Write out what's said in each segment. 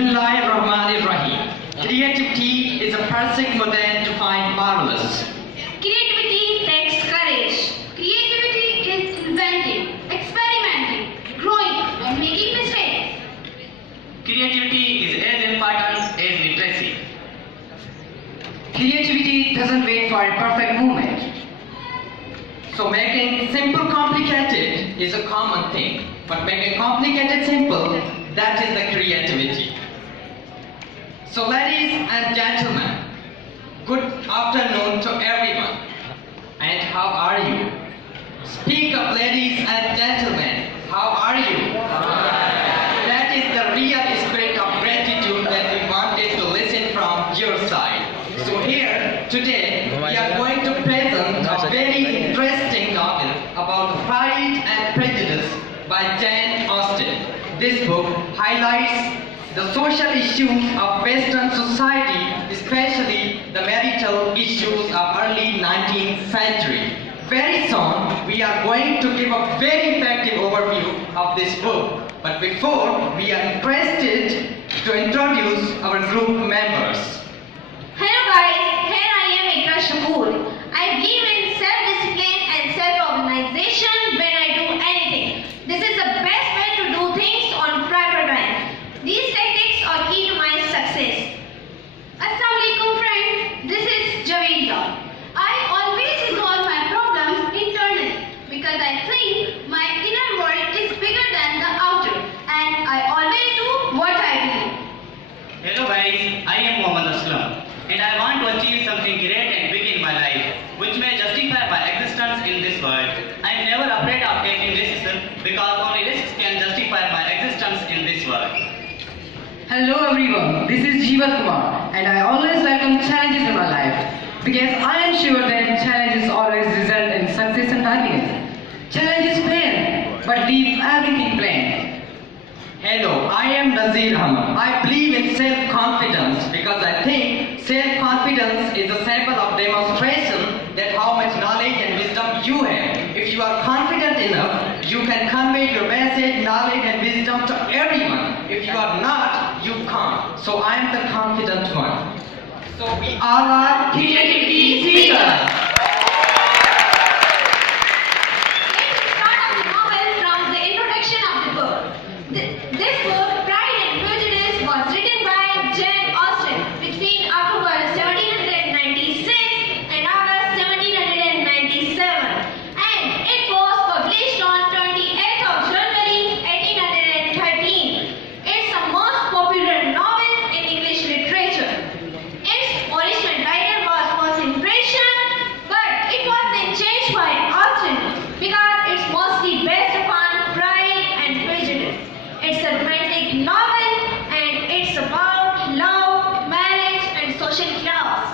Bismillahirrahmanirrahim. Creativity is a Persian modern to find marvelous. Creativity takes courage. Creativity is inventing, experimenting, growing, and making mistakes. Creativity is as important as literacy. Creativity doesn't wait for a perfect moment. So making simple complicated is a common thing, but making complicated simple, that is the creativity. So ladies and gentlemen, good afternoon to everyone. And how are you? Speak up, ladies and gentlemen, how are you? That is the real spirit of gratitude that we wanted to listen from your side. So here, today, we are going to present a very interesting novel about Pride and Prejudice by Jane Austen. This book highlights the social issues of Western society, especially the marital issues of early 19th century. Very soon, we are going to give a very effective overview of this book. But before, we are interested to introduce our group members. Hello guys, here I am Sukkur. I believe in self-discipline and self-organization when I do anything. This is the best way to do things on proper time. These tactics are key to my success. Assalamu alaikum friends, this is Javeria. I always resolve my problems internally because I think my inner world is bigger than the outer and I always do what I believe. Hello guys, I am Mohammed Aslam and I want to achieve something great and big in my life which may justify my existence in this world. I am never afraid of taking risks because only risks can justify my existence in this world. Hello everyone, this is Jeevat Kumar and I always welcome challenges in my life because I am sure that challenges always result in success and happiness. Challenge is pain, but leave everything plain. Hello, I am Nazir Ahmad. I believe in self-confidence because I think self-confidence is a symbol of demonstration that how much knowledge and wisdom you have. If you are confident enough, you can convey your message, knowledge and wisdom to everyone. If you are not, you can't. So I am the confident one. So we all are creativity seekers. Let's start the novel from the introduction of the book. This book, Pride and Prejudice, was written by Jane Austen between October 1796 and August 1797, and it was published on 28th of January 1813. It's the most popular novel in English literature. Its original title was First Impression, but it was then changed by Austen because it's mostly based upon Pride and Prejudice. It's a romantic novel and it's about love, marriage and social class.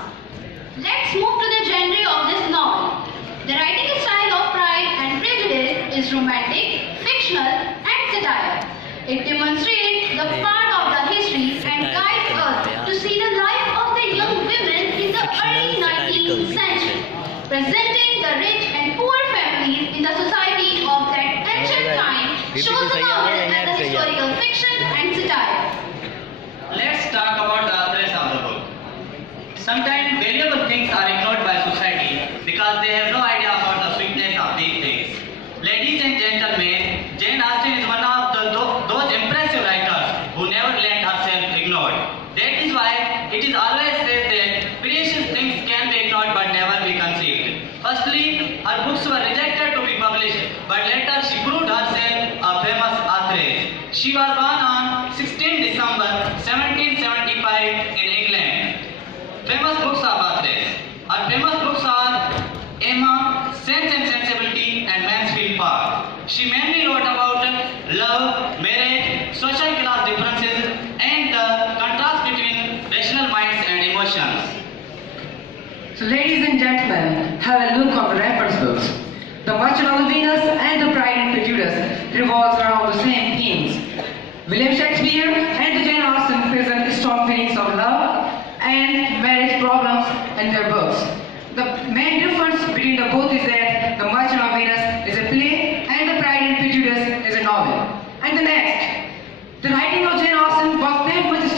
Let's move to the genre of this novel. The writing style of Pride and Prejudice is romantic, fictional and satire. It demonstrates the part of the history and guides us to see the life of the young women in the early 19th century, presenting the rich and poor families in the society of that ancient time, shows the novel as a historical fiction and satire. Let's talk about the address of the book. Sometimes valuable things are ignored by society because they have no idea about the sweetness of these things. Ladies and gentlemen, Jane Austen is one of those impressive writers who never let herself ignored. That is why it is always said that precious things can be ignored but never be concealed. Firstly, her books were rejected to be published, but later she proved herself a famous authoress. She was born on 16 December 1775 in England. Famous books of authoress. Her famous books are Emma, Sense and Sensibility and Mansfield Park. She mainly wrote about love, marriage, social class differences and the contrast between rational minds and emotions. So ladies and gentlemen, have a look on the reference books. The Merchant of Venus and the Pride and Prejudice revolves around the same themes. William Shakespeare and Jane Austen present strong feelings of love and marriage problems in their books. The main difference between the both is that The Merchant of Venus is a play and The Pride and Prejudice is a novel. And the next, the writing of Jane Austen was very much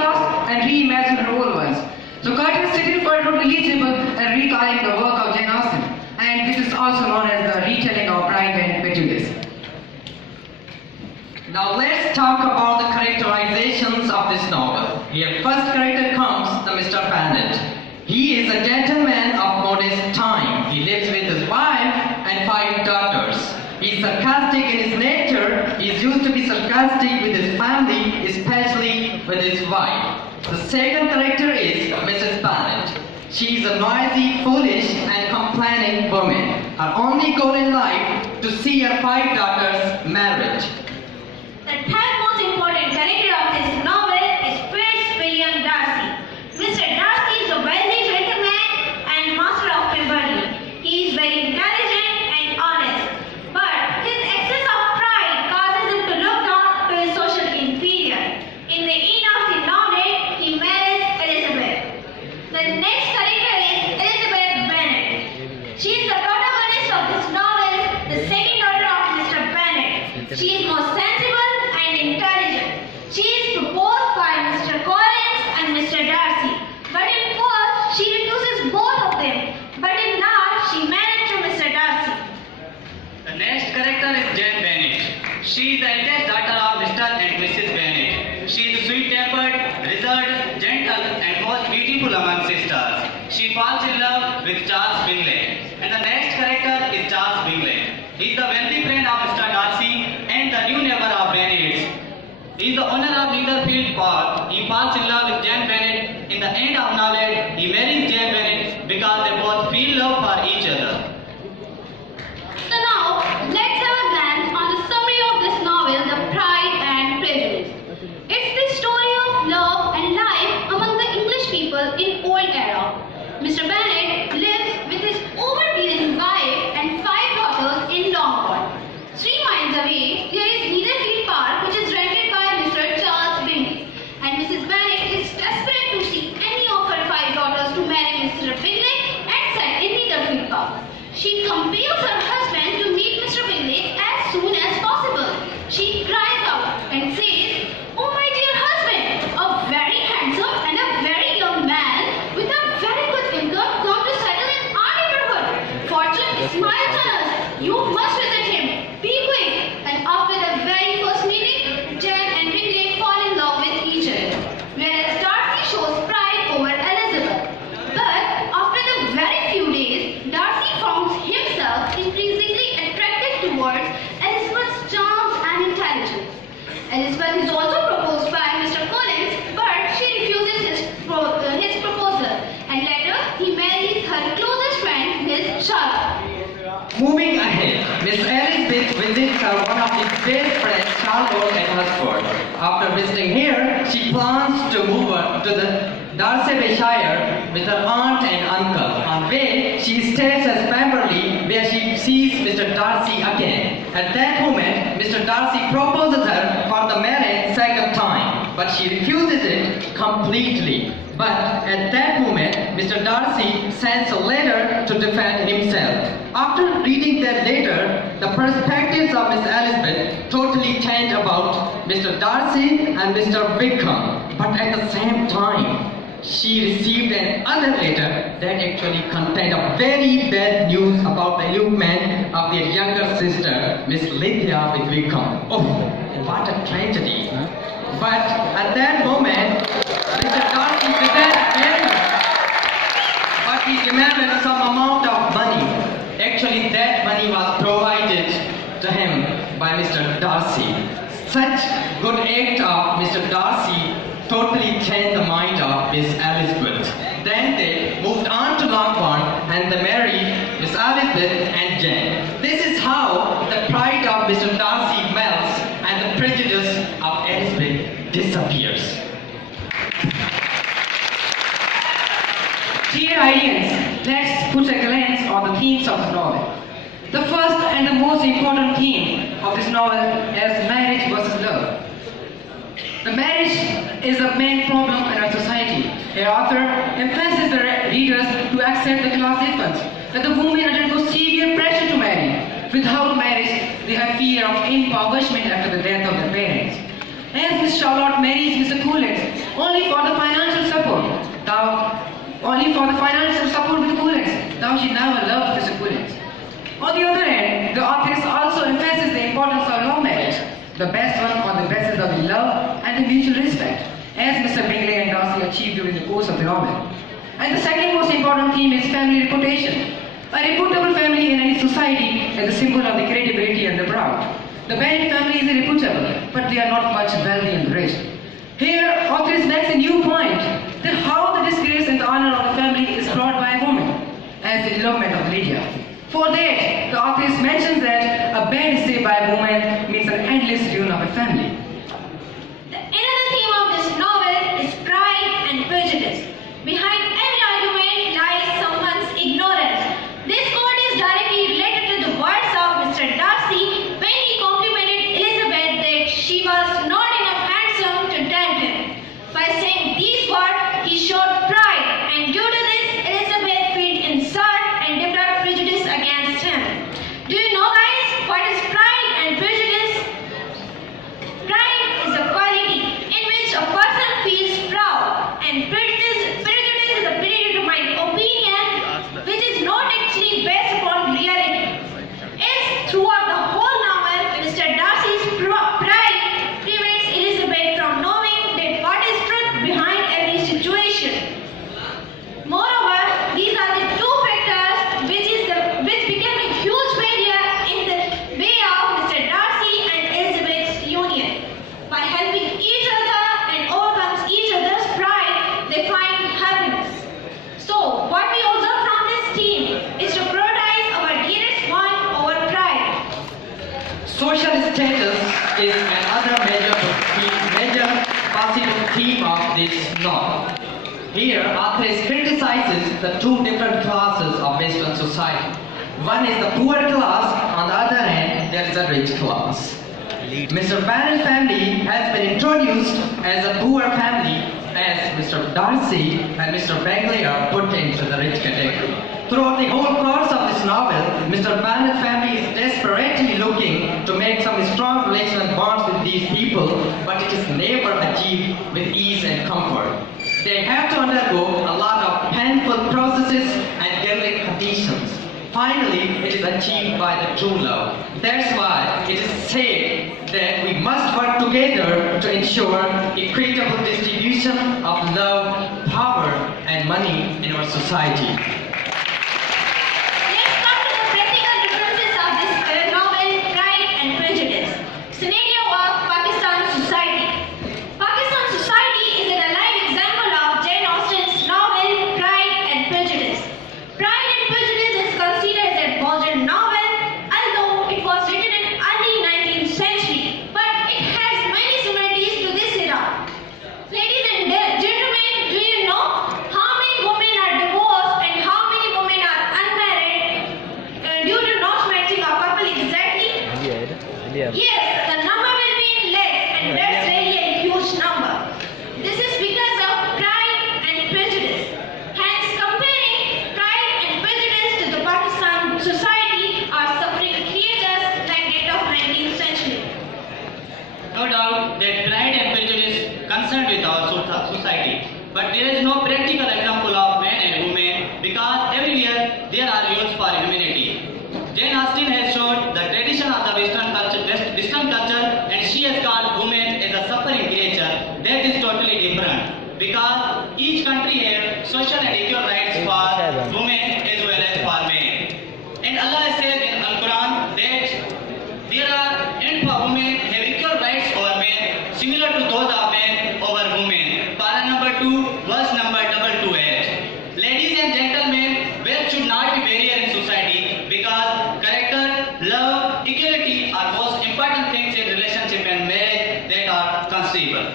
recast and reimagine her old ones. So Curtis sitting for not releasable and recalling the work of Jane Austen, and this is also known as the retelling of Pride and Prejudice. Now let's talk about the characterizations of this novel. Here first character comes the Mr. Bennet. He is a gentleman of modest time. He lives with his wife and 5 daughters. He is sarcastic in his nature. He is used to be sarcastic with his family, especially with his wife. The second character is Mrs. Bennet. She is a noisy, foolish and complaining woman. Her only goal in life to see her 5 daughters married. The third most important character of this novel is Fitzwilliam Darcy. Mr. Darcy is a wealthy gentleman and master of Pemberley. He is very intelligent and honest, but his excess of pride causes him to look down to his social inferior. In the end of the novel, he marries Elizabeth. The next character is Elizabeth Bennet. She is the protagonist of this novel, the second daughter of Mr. Bennet. She is most sensible and intelligent. She is proposed by Mr. Collins and Mr. Darcy, but in first she refuses both of them, but in last she married to Mr. Darcy. The next character is Jane Bennet. She is the eldest daughter of Mr. and Mrs. Bennet. She is sweet-tempered, reserved, gentle, and most beautiful among sisters. She falls in love with Charles Bingley. And the next character is Charles Bingley. He is the wealthy friend of Mr. Darcy and the new neighbor of Bennet's. He is the owner of Netherfield Park. He falls in love with Jane Bennet. In the end of novel, he marries Jane Bennet because they both feel love for each other. So now, let's have a glance on the summary of this novel, The Pride and Prejudice. It's the story of love and life among the English people in old era. Mr. Bennet lives with his overbearing wife and 5 daughters in Longbourn. 3 miles away, there is Netherfield Park, which is rented by Mr. Charles Bingley. And Mrs. Bennet is desperate to see any of her 5 daughters to marry Mr. Bingley and set in Netherfield Park. She compels her husband to meet Mr. Bingley as soon as possible. She cries out and says, "Oh my dear husband, a very handsome and a very young man with a very good income come to settle in our neighborhood. Fortune smiles on us. You must visit him. Be quick." And after the very first meeting, Jane and Bingley fall in love with each other, whereas Darcy shows pride over Elizabeth. But after the very few days, Darcy finds himself increasingly attracted towards Elizabeth's charms and intelligence. Elizabeth is also proposed by Mr. Collins, but she refuses his proposal, and later he marries her closest friend, Miss Charlotte. Moving ahead, Miss Elizabeth visits her one of his best friends, Charlotte, at Hursford. After visiting here, she plans to move her to the Darcyshire with her aunt and uncle. On way, she stays at Pemberley, where she sees Mr. Darcy again. At that moment, Mr. Darcy proposes her for the marriage second time, but she refuses it completely. But at that moment, Mr. Darcy sends a letter to defend himself. After reading that letter, the perspectives of Miss Elizabeth totally change about Mr. Darcy and Mr. Wickham. But at the same time, she received another letter that actually contained a very bad news about the elopement of their younger sister, Miss Lydia with Wickham. Oh, what a tragedy. But at that moment, Mr. Darcy began very much. But he remembered some amount of money. Actually, that money was provided to him by Mr. Darcy. Such good act of Mr. Darcy totally changed the mind of Miss Elizabeth. Then they moved on to Longbourn and they married Miss Elizabeth and Jane. This is how the pride of Mr. Darcy melts and the prejudice of Elizabeth disappears. Dear audience, let's put a glance on the themes of the novel. The first and the most important theme of this novel is marriage versus love. The marriage is the main problem in our society. The author emphasizes the readers to accept the class difference, that the women undergo severe pressure to marry. Without marriage, they have fear of impoverishment after the death of their parents. As Miss Charlotte marries Mr. Collins, only for the financial support. With coolness. Thou she never loved his coolness. On the other hand, the authors also emphasize the importance of love marriage, the best one on the basis of love and the mutual respect, as Mr. Bingley and Darcy achieved during the course of the novel. And the second most important theme is family reputation. A reputable family in any society is a symbol of the credibility and the proud. The Bennet family is irreputable, but they are not much wealthy and rich. Here, authors makes a new point that how the disgrace and the honor of the family is brought by a woman, as the elopement of Lydia. For that, the authors mentions that a bad stay by a woman means an endless ruin of a family. Another theme of this novel is pride and prejudice. Behind every argument lies someone's ignorance. This quote is directly related to the words of Mr. Darcy when he complimented Elizabeth that she was not enough handsome to tempt him. By saying these words, he showed pride, and due to this, Elizabeth felt insult and developed prejudice against him. Do you know, guys, what is pride and prejudice? Pride is a quality in which a person feels proud, and prejudice is a predetermined opinion which is not actually based upon reality. As throughout the whole novel, Mr. Darcy's pride prevents Elizabeth from knowing that what is truth behind every situation. Moreover, these are the two factors which became a huge barrier in the way of Mr. Darcy and Elizabeth's union. By helping each other and overcome each other's pride, they find happiness. So, what we observe from this theme is to prioritize our dearest one over pride. Social status is another major possible theme of this novel. Here, authors criticizes the two different classes of Western society. One is the poor class, on the other hand, there is a rich class. Mr. Bannon's family has been introduced as a poor family, as Mr. Darcy and Mr. Bingley are put into the rich category. Throughout the whole course of this novel, Mr. Bannon's family is desperately looking to make some strong relational bonds with these people, but it is never achieved with ease and comfort. They have to undergo a lot of painful processes and delicate conditions. Finally, it is achieved by the true love. That's why it is said that we must work together to ensure equitable distribution of love, power, and money in our society. Let's come to the practical differences of this novel, Pride and Prejudice. Scenario of Pakistan society. Pakistan society is an alive example of Jane Austen's novel, Pride and Prejudice. Pride and Prejudice is considered a modern novel, although it was written in early 19th century, but it has many similarities to this era. Ladies and gentlemen, do you know how many women are divorced and how many women are unmarried due to not matching a couple exactly? Yes, the number will be in lakhs, and that's really a huge number. This is because of Pride and Prejudice. Hence, comparing Pride and Prejudice to the Pakistan society are suffering creatures like that of 19th century. No doubt that Pride and Prejudice concerned with our society, but there is no practical example of men and women because everywhere there are rules for humanity. Jane Austen has shown the tradition of the Western culture, and she has called women as a suffering creature that is totally different because each country has social and equal rights for women as well as for men. And Allah has said in Al-Quran that there are and for women have equal rights over men similar to those of men over women. Para number 2, verse number 228. Ladies and gentlemen, wealth should not be barrier in society because character, love, equality are most important things in relationship and marriage that are conceivable.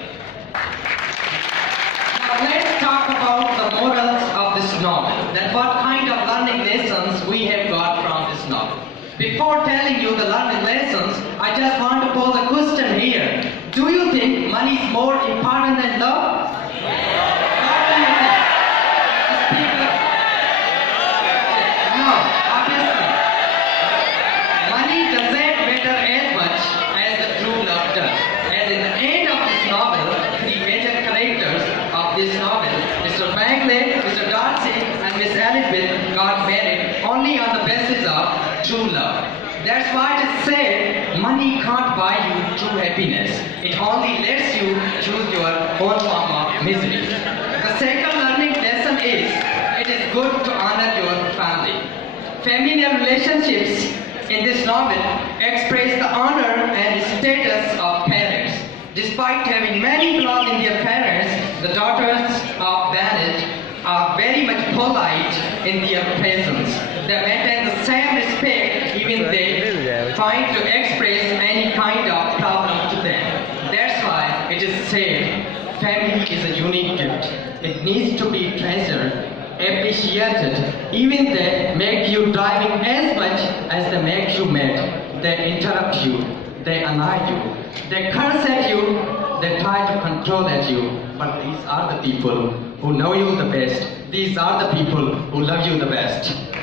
Now let's talk about the morals of this novel. That what kind of learning lessons we have got from this novel. Before telling you the learning lessons, I just want to pose a question here. Do you think money is more important than love? What do you think? Speak up. No, obviously. Money doesn't matter as much as the true love does. As in the end of this novel, three major characters That's why it is said, money can't buy you true happiness. It only lets you choose your own form of misery. The second learning lesson is, it is good to honor your family. Feminine relationships in this novel express the honor and status of parents. Despite having many flaws in their parents, the daughters of Bennett are very much polite in their presence. They maintain the same respect even they find to express any kind of problem to them. That's why it is said, family is a unique gift. It needs to be treasured, appreciated. Even they make you driving as much as they make you mad. They interrupt you, they annoy you, they curse at you, they try to control at you. But these are the people who know you the best. These are the people who love you the best.